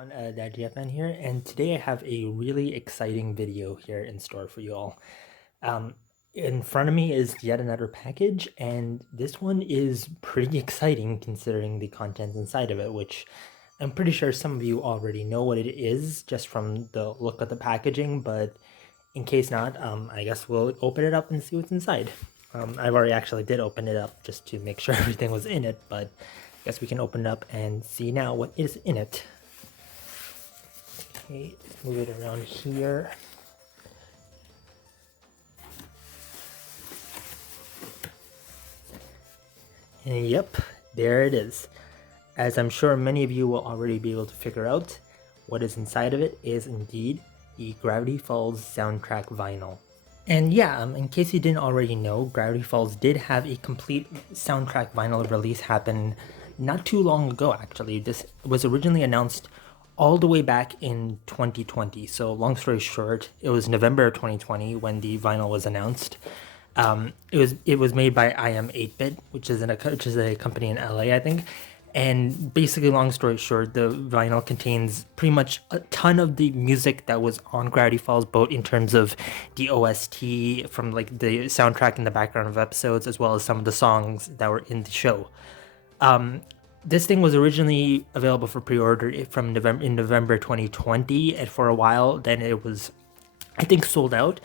everyone, DadGFN here, and today I have a really exciting video here in store for you all. Um, in front of me is yet another package, and this one is pretty exciting considering the contents inside of it, which I'm pretty sure some of you already know what it is just from the look of the packaging, but in case not, I guess we'll open it up and see what's inside. I've already actually did open it up just to make sure everything was in it, but I guess we can open it up and see now what is in it. Okay, let's move it around here. And yep, there it is. As I'm sure many of you will already be able to figure out, what is inside of it is indeed the Gravity Falls soundtrack vinyl. And yeah, in case you didn't already know, Gravity Falls did have a complete soundtrack vinyl release happen not too long ago, actually. This was originally announced all the way back in 2020. So long story short, it was November of 2020 when the vinyl was announced. It was made by I Am 8-Bit, which is a company in LA, I think. And basically, long story short, the vinyl contains pretty much a ton of the music that was on Gravity Falls, both in terms of the OST from like the soundtrack in the background of episodes, as well as some of the songs that were in the show. This thing was originally available for pre-order from November 2020, and for a while, then it was, I think, sold out.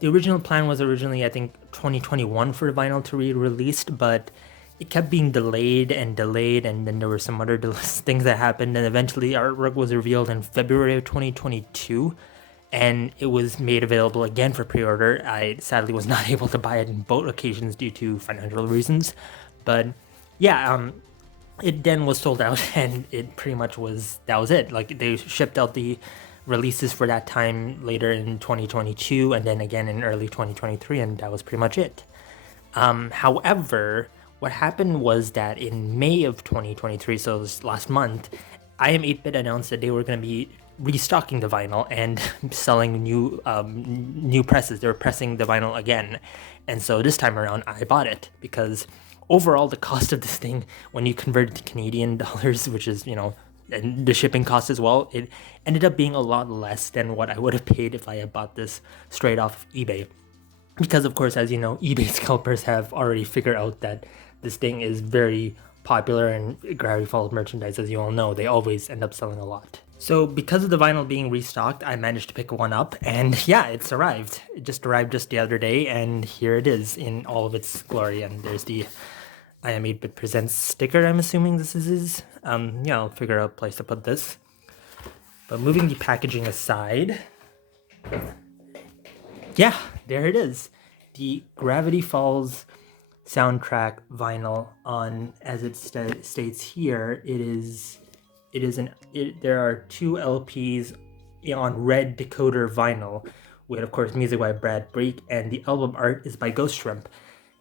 The original plan was originally, I think, 2021 for the vinyl to be released, but it kept being delayed, and then there were some other things that happened, and eventually artwork was revealed in February of 2022, and it was made available again for pre-order. I sadly was not able to buy it in both occasions due to financial reasons, but yeah, it then was sold out, and it pretty much that was it. Like, they shipped out the releases for that time later in 2022, and then again in early 2023, and that was pretty much it. However, what happened was that in May of 2023, so this last month, I Am 8-Bit announced that they were going to be restocking the vinyl and selling new presses. They were pressing the vinyl again, and so this time around, I bought it because overall the cost of this thing, when you convert it to Canadian dollars, which is, and the shipping cost as well, it ended up being a lot less than what I would have paid if I had bought this straight off of eBay. Because, of course, as you know, eBay scalpers have already figured out that this thing is very popular, and Gravity Falls merchandise, as you all know, they always end up selling a lot. So because of the vinyl being restocked, I managed to pick one up, and yeah, it's arrived. It just arrived just the other day, and here it is in all of its glory. And there's the I Am 8-Bit Presents sticker, I'm assuming this is. Yeah, I'll figure out a place to put this. But moving the packaging aside, yeah, there it is. The Gravity Falls soundtrack vinyl on, as it states here, there are 2 LPs on red decoder vinyl with, of course, music by Brad Break, and the album art is by Ghost Shrimp.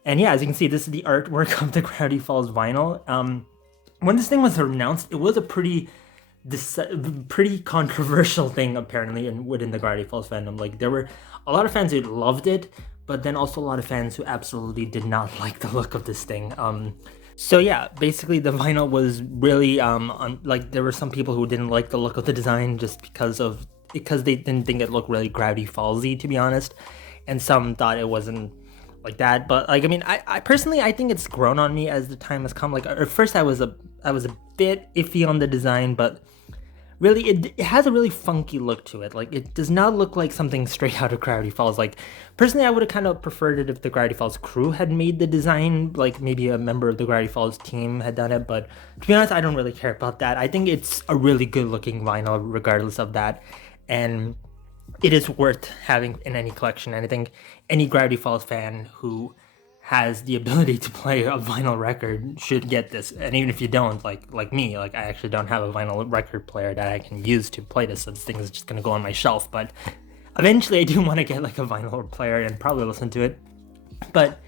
And yeah, as you can see, this is the artwork of the Gravity Falls vinyl. When this thing was announced, it was a pretty controversial thing, apparently, within the Gravity Falls fandom. Like, there were a lot of fans who loved it, but then also a lot of fans who absolutely did not like the look of this thing. So yeah, basically the vinyl was really, like, there were some people who didn't like the look of the design just because they didn't think it looked really Gravity Fallsy, to be honest, and some thought it wasn't like that. But like, I mean, I personally, I think it's grown on me as the time has come. Like, at first I was a bit iffy on the design, but really it has a really funky look to it. Like, it does not look like something straight out of Gravity Falls. Like, personally, I would have kind of preferred it if the Gravity Falls crew had made the design, like maybe a member of the Gravity Falls team had done it. But to be honest, I don't really care about that. I think it's a really good looking vinyl regardless of that, and it is worth having in any collection. And I think any Gravity Falls fan who has the ability to play a vinyl record should get this. And even if you don't, like me, like, I actually don't have a vinyl record player that I can use to play this, so this thing is just gonna go on my shelf. But eventually I do want to get like a vinyl player and probably listen to it. But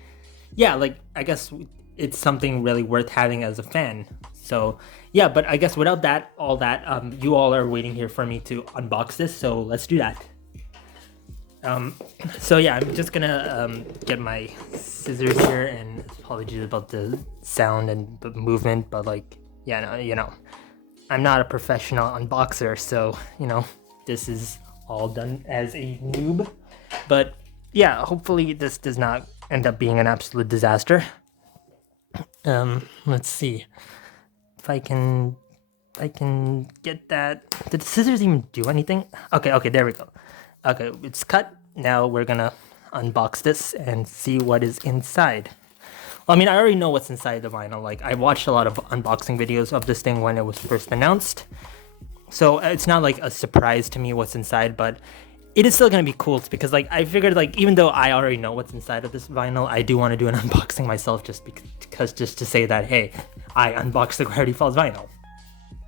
yeah, like, I guess it's something really worth having as a fan. So yeah, but I guess without all that, you all are waiting here for me to unbox this, so let's do that. So yeah, I'm just gonna get my scissors here, and apologies about the sound and the movement, but like, yeah, no, I'm not a professional unboxer, so this is all done as a noob. But yeah, hopefully this does not end up being an absolute disaster. Let's see if I can get that. Did the scissors even do anything? Okay, there we go. Okay, it's cut. Now we're gonna unbox this and see what is inside. Well, I mean, I already know what's inside the vinyl. Like, I watched a lot of unboxing videos of this thing when it was first announced. So it's not like a surprise to me what's inside, but it is still gonna be cool because like I figured like even though I already know what's inside of this vinyl, I do want to do an unboxing myself just to say that hey, I unboxed the Gravity Falls vinyl.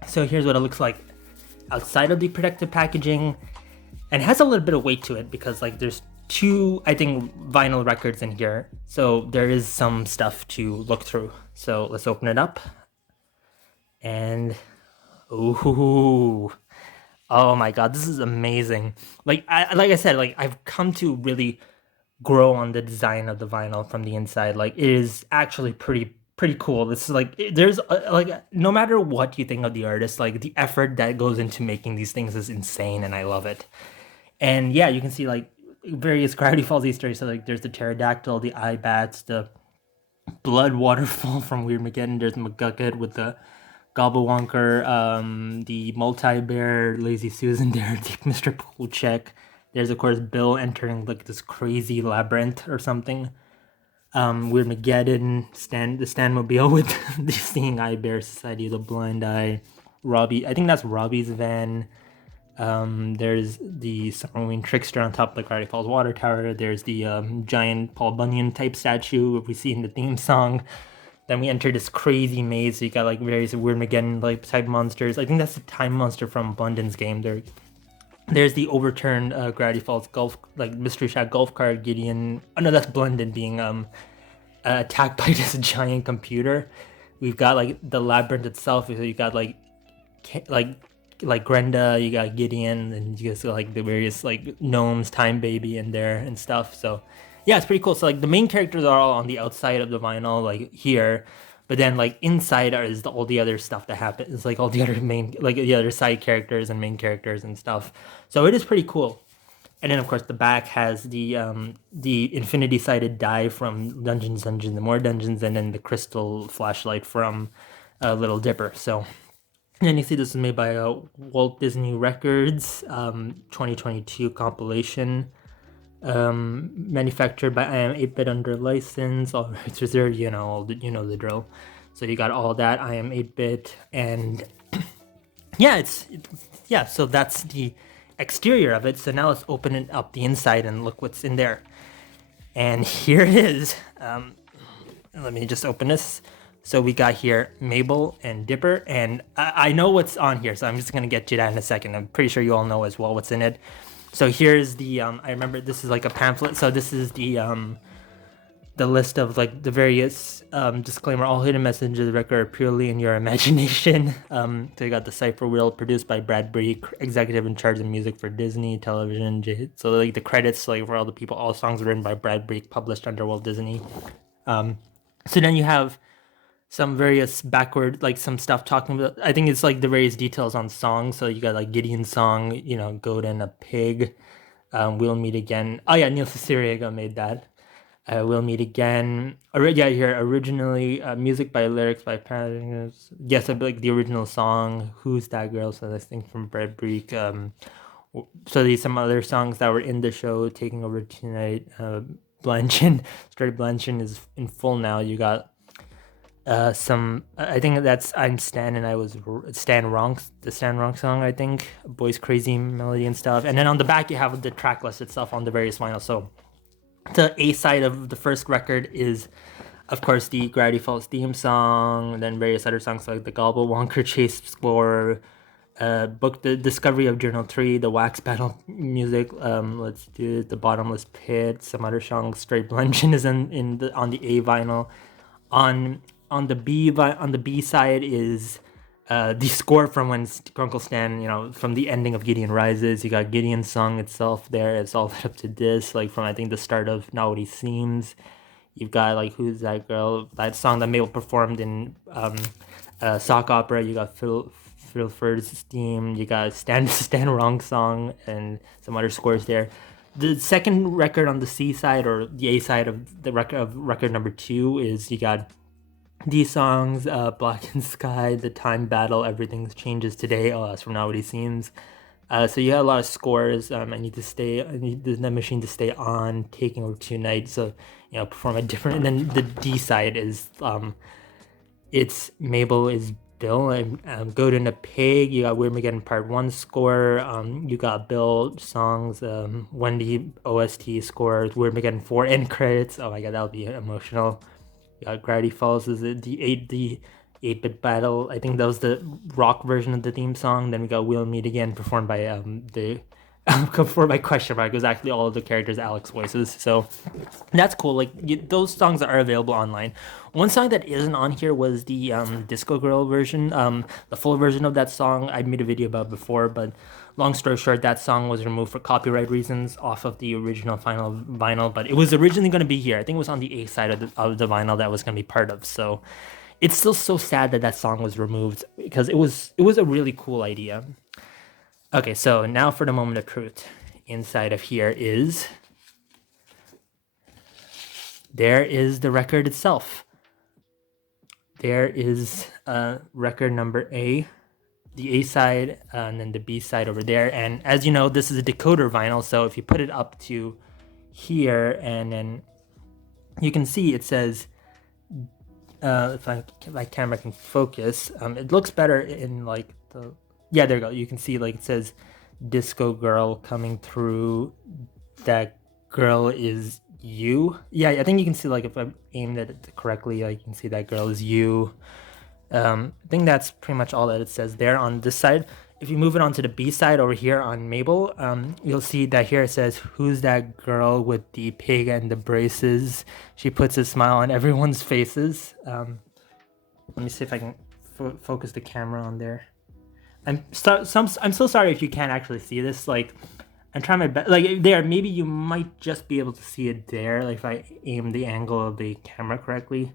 So here's what it looks like outside of the protective packaging, and it has a little bit of weight to it because like there's two, I think, vinyl records in here, so there is some stuff to look through. So let's open it up, and ooh, oh my god, this is amazing. Like I said, like I've come to really grow on the design of the vinyl from the inside. Like it is actually pretty cool. This is like there's like no matter what you think of the artist, like the effort that goes into making these things is insane, and I love it. And yeah, you can see like various Gravity Falls Easter eggs. So like there's the pterodactyl, the eye bats, the blood waterfall from Weird Mageddon. There's McGucket with the Gobblewonker, the multi-bear, Lazy Susan there, Mr. Poolcheck. There's of course Bill entering like this crazy labyrinth or something. Weird Mageddon, the Stanmobile with the Seeing Eye Bear Society of the Blind Eye. Robbie, I think that's Robbie's van. There's the Summerwing Trickster on top of the Gravity Falls water tower. There's the giant Paul Bunyan type statue we see in the theme song. Then we enter this crazy maze. So you got like various Weird Mageddon like type monsters. I think that's the time monster from Bundon's game. There's the overturned Gravity Falls golf, like Mystery Shack golf cart. Gideon. Oh no, that's Blendon being attacked by this giant computer. We've got like the labyrinth itself. So you got like Grenda, you got Gideon, and you got like the various like gnomes, Time Baby in there and stuff. So yeah, it's pretty cool. So like the main characters are all on the outside of the vinyl, like here, but then like inside is all the other stuff that happens, like all the other main, like the other side characters and main characters and stuff. So it is pretty cool. And then of course the back has the infinity sided die from Dungeons and More Dungeons, and then the crystal flashlight from Little Dipper. So. And you see this is made by Walt Disney Records, 2022 compilation, manufactured by I Am 8-Bit under license, all rights reserved, you know the drill. So you got all that, I Am 8-Bit, and yeah, so that's the exterior of it. So now let's open it up the inside and look what's in there. And here it is. Let me just open this. So we got here Mabel and Dipper, and I know what's on here, so I'm just going to get to that in a second. I'm pretty sure you all know as well what's in it. So here's the, I remember this is like a pamphlet, so this is the list of like the various, disclaimer, all hidden messages of the record are purely in your imagination. So you got the Cypher Wheel, produced by Brad Bree, executive in charge of music for Disney, television, so like the credits, like for all the people, all songs written by Brad Bree, published under Walt Disney. So then you have some various backward, like some stuff talking about, I think it's like the various details on songs. So you got like Gideon's song, Goat and a Pig, We'll Meet Again. Oh yeah, Neil Cicierega made that. We'll Meet Again. Here, originally, music by lyrics by Paradise. Yes, like the original song, Who's That Girl? So that's thing from Brad Breek. So there's some other songs that were in the show, Taking Over Tonight. Blanchin, Straight Blanchin is in full now. You got some, I think that's I'm Stan and I was Stan Wrong, the Stan Wrong song, I think, Boy's Crazy Melody and stuff. And then on the back you have the track list itself on the various vinyls. So the A side of the first record is of course the Gravity Falls theme song, and then various other songs like the Gobblewonker Chase score, book the Discovery of Journal 3, the Wax Battle music, let's do it, the Bottomless Pit, some other songs. Straight Bludgeon is on the A vinyl. On the B side is the score from when Uncle Stan, from the ending of Gideon Rises. You got Gideon's song itself there. It's all led up to this, like from I think the start of Not What He Seems. You've got like Who's That Girl? That song that Mabel performed in sock opera. You got Filford's theme. You got Stan Wrong song and some other scores there. The second record on the C side or the A side of the record number 2 is you got these songs, Black and Sky, The Time Battle, Everything Changes Today, Oh, That's From Now What He Seems. So you have a lot of scores. I need the machine to stay on, taking over tonight. So, perform a different, and then the D side is, it's Mabel is Bill, and Go to a Pig. You got Weird Mageddon Part 1 score. You got Bill songs, Wendy OST scores, Weird Mageddon 4 end credits. Oh my god, that'll be emotional. You got Gravity Falls is the 8-bit battle. I think that was the rock version of the theme song. Then we got We'll Meet Again, performed by performed by Question Mark. It was actually all of the characters' Alex voices. So that's cool. Like those songs are available online. One song that isn't on here was the Disco Girl version. The full version of that song I made a video about before, but long story short, that song was removed for copyright reasons off of the original final vinyl. But it was originally going to be here. I think it was on the A side of the vinyl that was going to be part of. So it's still so sad that that song was removed because it was a really cool idea. Okay, so now for the moment of truth. Inside of here is, there is the record itself. There is record number A, the A side, and then the B side over there. And as you know, this is a decoder vinyl, so if you put it up to here, and then you can see it says, if my camera can focus, it looks better in like the, yeah, there you go. You can see like it says Disco Girl coming through. That girl is you. Yeah, I think you can see, like, if I aimed at it correctly, like, you can see that girl is you. I think that's pretty much all that it says there on this side. If you move it onto the B side over here on Mabel, you'll see that here it says, "Who's that girl with the pig and the braces? She puts a smile on everyone's faces." Let me see if I can focus the camera on there. I'm so sorry if you can't actually see this. Like, I'm trying my best. Like there, maybe you might just be able to see it there. Like if I aim the angle of the camera correctly.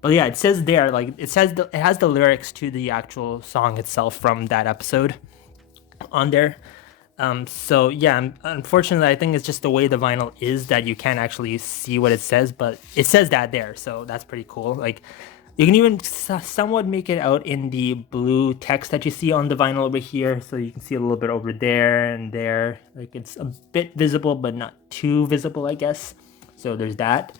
But yeah, it says there. Like it says it has the lyrics to the actual song itself from that episode on there. So yeah, unfortunately, I think it's just the way the vinyl is that you can't actually see what it says, but it says that there. So that's pretty cool. Like, you can even somewhat make it out in the blue text that you see on the vinyl over here. So you can see a little bit over there and there. Like it's a bit visible, but not too visible, I guess. So there's that.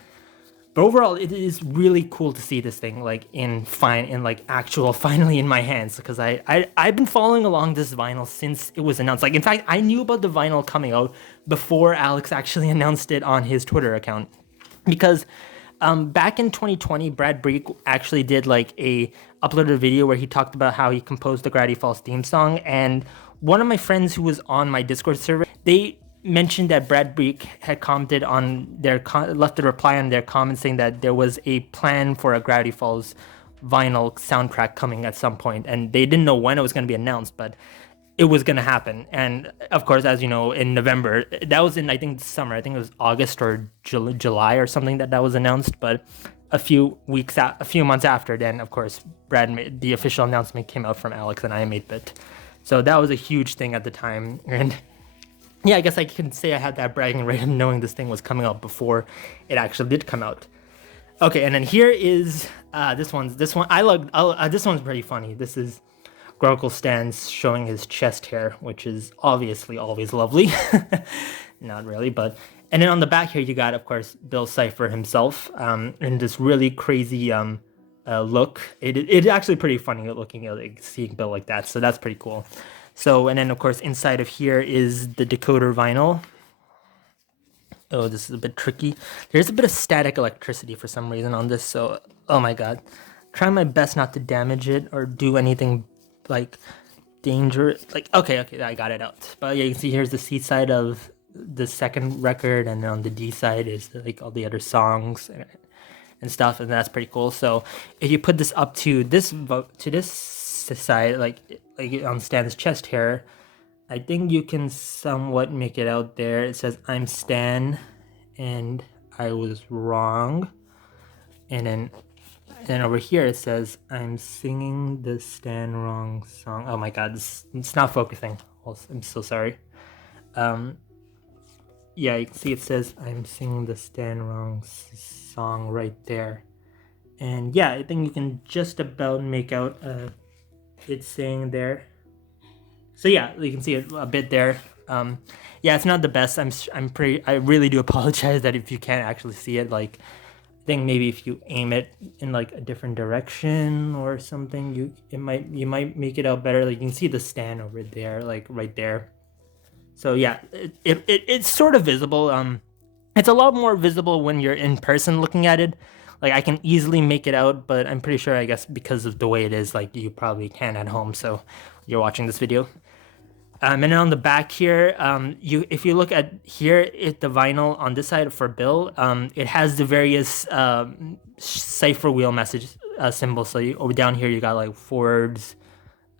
But overall, it is really cool to see this thing like finally in my hands, because I've been following along this vinyl since it was announced. Like, in fact, I knew about the vinyl coming out before Alex actually announced it on his Twitter account, because back in 2020, Brad Break actually did uploaded a video where he talked about how he composed the Gravity Falls theme song, and one of my friends who was on my Discord server, they mentioned that Brad Break had commented on left a reply on their comment saying that there was a plan for a Gravity Falls vinyl soundtrack coming at some point, and they didn't know when it was going to be announced, but it was going to happen. And of course, as you know, in November, that was in, I think, the summer. I think it was August or July or something that was announced. But a few months after, then of course, the official announcement came out from Alex and I am 8-bit. So that was a huge thing at the time. And yeah, I guess I can say I had that bragging right of knowing this thing was coming out before it actually did come out. Okay, and then here is this one. This one's pretty funny. This is Grunkle stands showing his chest hair, which is obviously always lovely. Not really, but... And then on the back here, you got, of course, Bill Cipher himself, in this really crazy look. It's actually pretty funny looking at seeing Bill like that, so that's pretty cool. So, and then, of course, inside of here is the decoder vinyl. Oh, this is a bit tricky. There's a bit of static electricity for some reason on this, so... Oh my god. Trying my best not to damage it or do anything dangerous. Okay, I got it out. But yeah, you can see here's the C side of the second record, and on the D side is all the other songs and stuff, and that's pretty cool. So if you put this up to this side, like on Stan's chest hair, I think you can somewhat make it out there. It says, "I'm Stan, and I was wrong." And then And over here it says, I'm singing the Stan wrong song. Oh my god, it's not focusing. I'm so sorry. Yeah, you can see it says, I'm singing the Stan wrong song right there. And yeah, I think you can just about make out it saying there. So yeah, you can see it a bit there. Yeah, it's not the best. I really do apologize that if you can't actually see it. Like, I think maybe if you aim it in like a different direction or something, you might make it out better. Like, you can see the stand over there, like right there. So yeah, it's sort of visible. It's a lot more visible when you're in person looking at it. Like, I can easily make it out, but I'm pretty sure, I guess, because of the way it is, like, you probably can at home. So you're watching this video. And then on the back here, if you look at here, the vinyl on this side for Bill, it has the various cipher wheel message symbols. So over down here, you got like Ford's.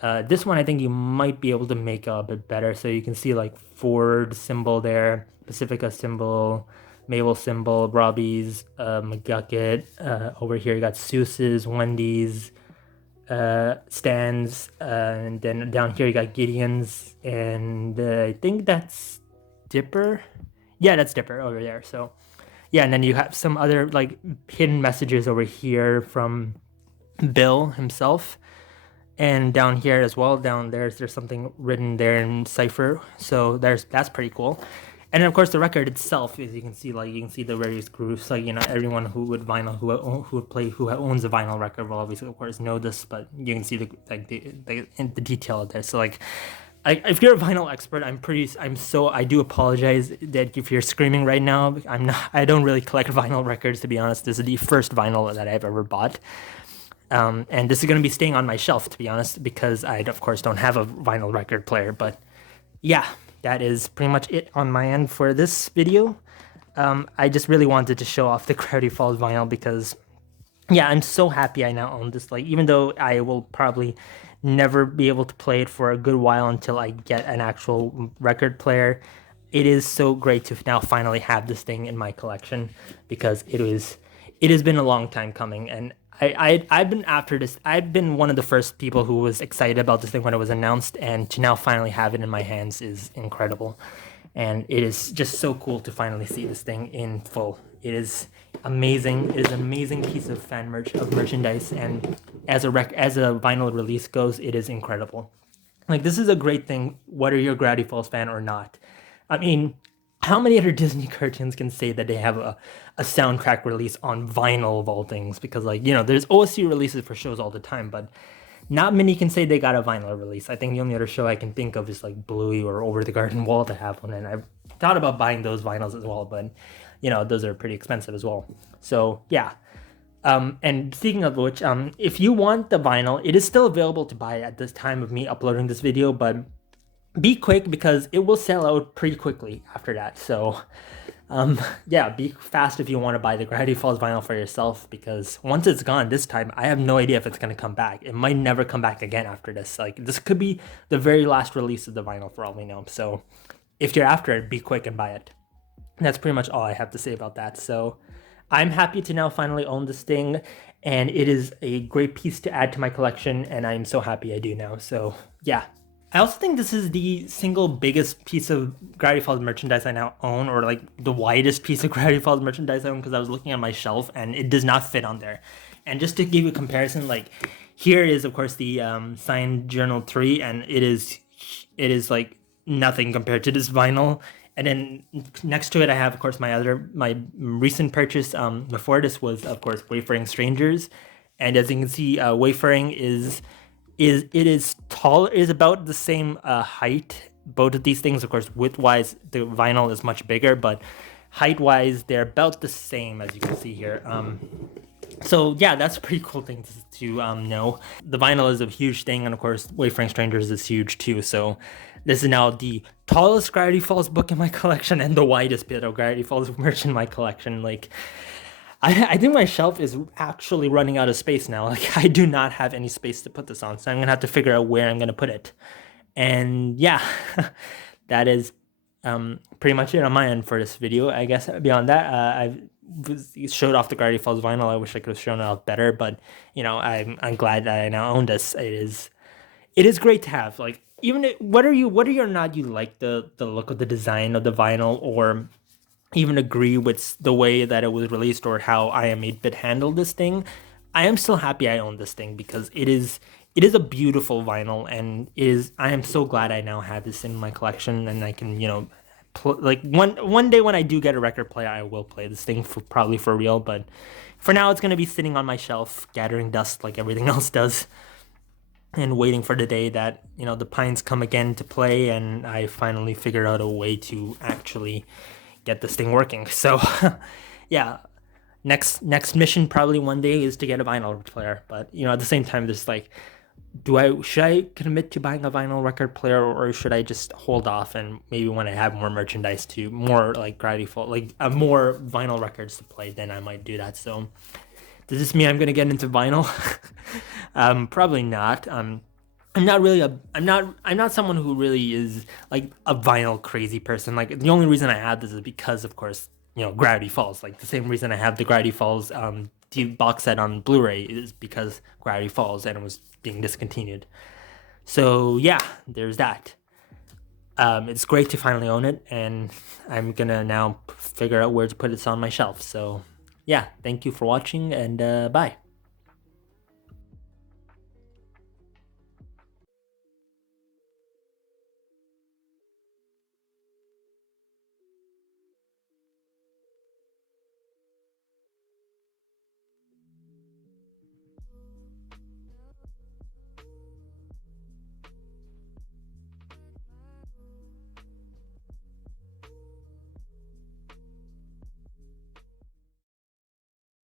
This one, I think you might be able to make a bit better. So you can see like Ford symbol there, Pacifica symbol, Mabel symbol, Robbie's, McGucket. Over here, you got Seuss's, Wendy's, Stan's, and then down here you got Gideon's, and I think that's Dipper. Yeah, that's Dipper over there. So yeah, and then you have some other like hidden messages over here from Bill himself, and down here as well, down there's something written there in cipher. So that's pretty cool. And then of course the record itself, as you can see, like you can see the various groups, like, you know, everyone who would vinyl, who owns a vinyl record will obviously of course know this, but you can see the detail of this. So like, if you're a vinyl expert, I do apologize that if you're screaming right now. I don't really collect vinyl records, to be honest. This is the first vinyl that I've ever bought. And this is going to be staying on my shelf, to be honest, because I of course don't have a vinyl record player. But yeah, that is pretty much it on my end for this video. I just really wanted to show off the Gravity Falls vinyl because, yeah, I'm so happy I now own this. Like, even though I will probably never be able to play it for a good while until I get an actual record player, it is so great to now finally have this thing in my collection, because it has been a long time coming. And I've been after this. I've been one of the first people who was excited about this thing when it was announced, and to now finally have it in my hands is incredible. And it is just so cool to finally see this thing in full. It is amazing. It is an amazing piece of merchandise, and as a vinyl release goes, it is incredible. Like, this is a great thing, whether you're a Gravity Falls fan or not. I mean, how many other Disney cartoons can say that they have a soundtrack release on vinyl of all things? Because, like, you know, there's OSC releases for shows all the time, but not many can say they got a vinyl release. I think the only other show I can think of is like Bluey or Over the Garden Wall to have one, and I've thought about buying those vinyls as well, but you know, those are pretty expensive as well. So yeah. And speaking of which, if you want the vinyl, it is still available to buy at this time of me uploading this video, but be quick because it will sell out pretty quickly after that. So yeah, be fast if you want to buy the Gravity Falls vinyl for yourself, because once it's gone this time, I have no idea if it's going to come back. It might never come back again after this. Like, this could be the very last release of the vinyl for all we know. So if you're after it, be quick and buy it. And that's pretty much all I have to say about that. So I'm happy to now finally own this thing, and it is a great piece to add to my collection, and I'm so happy I do now. So yeah. I also think this is the single biggest piece of Gravity Falls merchandise I now own, or like the widest piece of Gravity Falls merchandise I own, because I was looking at my shelf and it does not fit on there. And just to give you a comparison, like, here is of course the signed Journal 3, and it is like nothing compared to this vinyl. And then next to it, I have of course my recent purchase before this was of course Wayfaring Strangers, and as you can see, Wayfaring is tall, is about the same height. Both of these things, of course, width-wise, the vinyl is much bigger, but height-wise, they're about the same, as you can see here. So yeah, that's a pretty cool thing to know. The vinyl is a huge thing, and of course, Wayfaring Strangers is huge too. So this is now the tallest Gravity Falls book in my collection and the widest bit of Gravity Falls merch in my collection. Like, I think my shelf is actually running out of space now. Like, I do not have any space to put this on, so I'm gonna have to figure out where I'm gonna put it. And yeah, that is pretty much it on my end for this video. I guess beyond that, showed off the Gravity Falls vinyl. I wish I could have shown it off better, but I'm glad that I now own this. It is great to have. Like, even whether or not you like the look of the design of the vinyl, or even agree with the way that it was released or how I am 8-bit handled this thing, I am still happy I own this thing because it is a beautiful vinyl, and I am so glad I now have this in my collection, and I can like one day when I do get a record player, I will play this thing for probably for real. But for now, it's gonna be sitting on my shelf, gathering dust like everything else does, and waiting for the day that the Pines come again to play, and I finally figure out a way to actually get this thing working. So, yeah, next mission probably one day is to get a vinyl player. But at the same time, there's like, should I commit to buying a vinyl record player, or should I just hold off, and maybe when I have more merchandise to more like Gravity Falls, like more vinyl records to play, then I might do that. So does this mean I'm gonna get into vinyl? Probably not. I'm not really I'm not someone who really is like a vinyl crazy person. Like, the only reason I have this is because, of course, Gravity Falls. Like, the same reason I have the Gravity Falls box set on Blu-ray is because Gravity Falls, and it was being discontinued. So yeah, there's that. It's great to finally own it, and I'm gonna now figure out where to put it on my shelf. So yeah, thank you for watching, and bye.